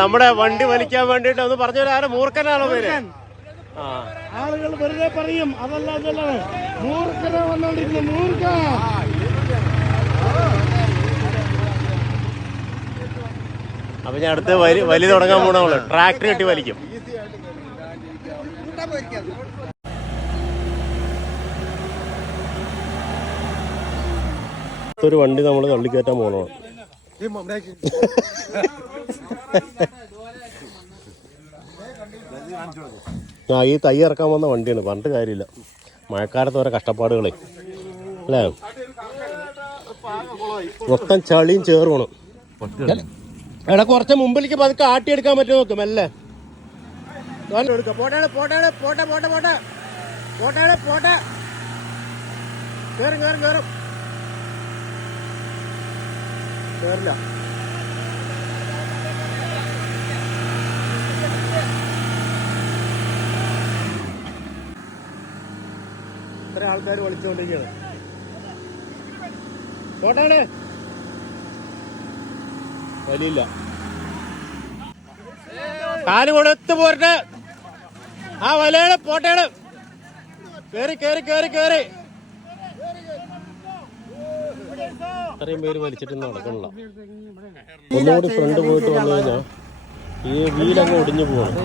നമ്മുടെ വണ്ടി വലിക്കാൻ വേണ്ടിട്ട് ഒന്ന് പറഞ്ഞൊരാരും മൂർഖനാണോ പേര്? ആളുകൾ വെറുതെ പറയും, അതല്ല മൂർഖന വന്നോണ്ടിരിക്കുന്ന മൂർഖ. അപ്പൊ ഞാൻ അടുത്ത് വലി തുടങ്ങാൻ പോണുള്ളൂ. ട്രാക്ടർ കെട്ടി വലിക്കും. ഒരു വണ്ടി നമ്മൾ തള്ളിക്കയറ്റാൻ പോകണം. ഈ തൈ ഇറക്കാൻ വന്ന വണ്ടിയാണ്, പറഞ്ഞിട്ട് കാര്യമില്ല. മഴക്കാലത്ത് ഓരോ കഷ്ടപ്പാടുകളെ അല്ലേ, മൊത്തം ചളിയും ചേറുവാണ്. എടാ കുറച്ച് മുമ്പിലേക്ക് പതുക്കെ ആട്ടിയെടുക്കാൻ പറ്റുമോ നോക്കും അല്ലേ? കേറില്ല. ഇത്ര ആൾക്കാർ വിളിച്ചുകൊണ്ടിരിക്കുകയാണ്. പോട്ടെ, വലിയില്ല. കാല് കൊടുത്ത് പോരട്ടെ. ആ വലയാണ് പോട്ടയാണ്. കേറി കേറി കേറി കേറി. ഇത്രയും പേര് വലിച്ചിട്ട് നടക്കണില്ല. ഒന്നുകൂടി ഫ്രണ്ട് പോയിട്ട് വന്നു കഴിഞ്ഞാൽ ഈ വീലങ്ങ് ഒടിഞ്ഞു പോവാണ്.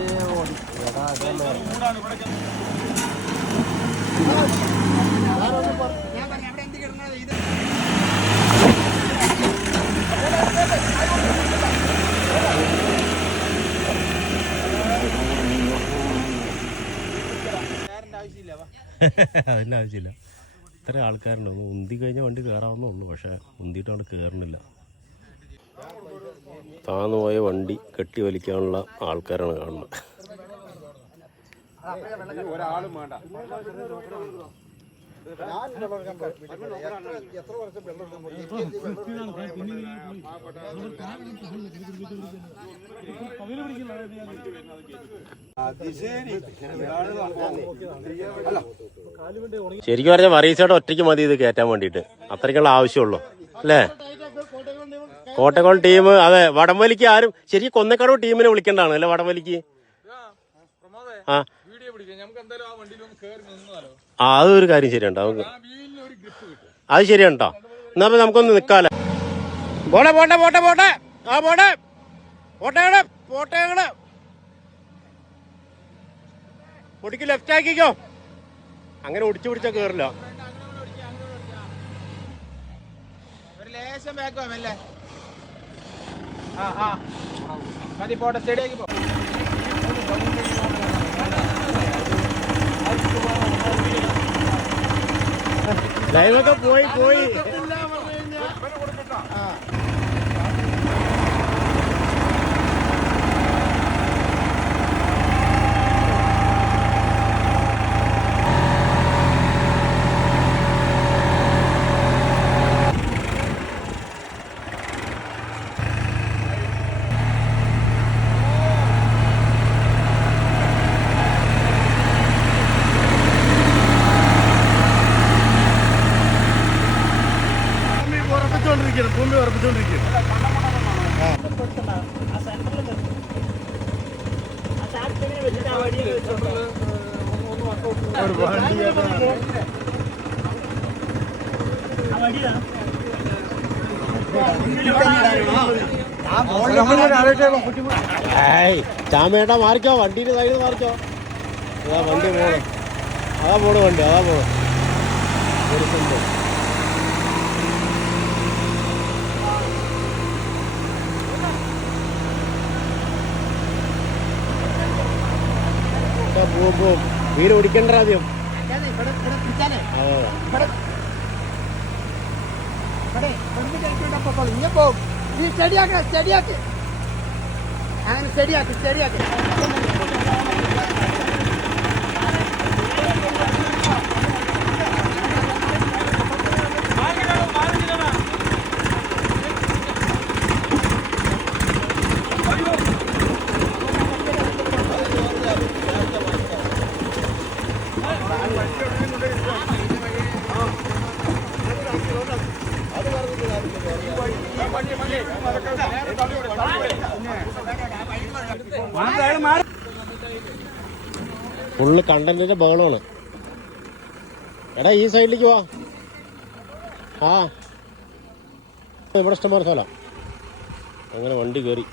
അതിൻ്റെ ആവശ്യമില്ല. ഇത്ര ആൾക്കാരുണ്ട്. ഒന്ന് ഉന്തി കഴിഞ്ഞാൽ വണ്ടി കയറാവുന്നേ ഉള്ളൂ, പക്ഷേ ഉന്തിയിട്ട് അവിടെ കയറുന്നില്ല. താന്നുപോയ വണ്ടി കെട്ടി വലിക്കാനുള്ള ആൾക്കാരാണ് കാണുന്നത്. ശരിക്കും പറഞ്ഞാൽ മറീസയുടെ ഒറ്റയ്ക്ക് മതി ഇത് കയറ്റാൻ വേണ്ടിയിട്ട്. അത്രയ്ക്കുള്ള ആവശ്യമുള്ളൂ അല്ലേ? കോട്ടക്കോൾ ടീം, അതെ. വടംവലിക്ക് ആരും ശരിക്കും കൊന്നക്കടവ് ടീമിനെ വിളിക്കേണ്ടതാണ് അല്ലേ വടംവലിക്ക്? അതൊരു കാര്യം ശരിയുണ്ടാവും. അത് ശരിയാണ് കേട്ടോ. എന്നാ നമുക്കൊന്ന് നിക്കാലോ. പോട്ടെ പോട്ടെ പോട്ടെ പോട്ടെ. ആ പോട്ടെ പോട്ടേകള് പോട്ടേകള് പൊടിക്ക് ലെഫ്റ്റ് ആക്കിക്കോ. അങ്ങനെ ഒടിച്ചു പിടിച്ചാ കേറില്ല. ലൈവൊക്കെ പോയി ഭൂമി ഉറപ്പിച്ചോണ്ടിരിക്കും. ചാമേട്ടാ മാറിക്കോ, വണ്ടിയുടെ സൈഡ് മാറിക്കോ. അതാ വണ്ടി പോണു, അതാ പോണു വണ്ടി, അതാ പോണു. പോവും. വീട് ഓടിക്കണ്ട ആദ്യം. അങ്ങനെ സ്റ്റഡിയാക്കി ഫുള്ള് കണ്ടന്റിന്റെ ബഹളമാണ്. എടാ ഈ സൈഡിലേക്ക് വാ. ആ ഇവിടെ ഇഷ്ടംപോലെ സ്ഥലം. അങ്ങനെ വണ്ടി കയറി.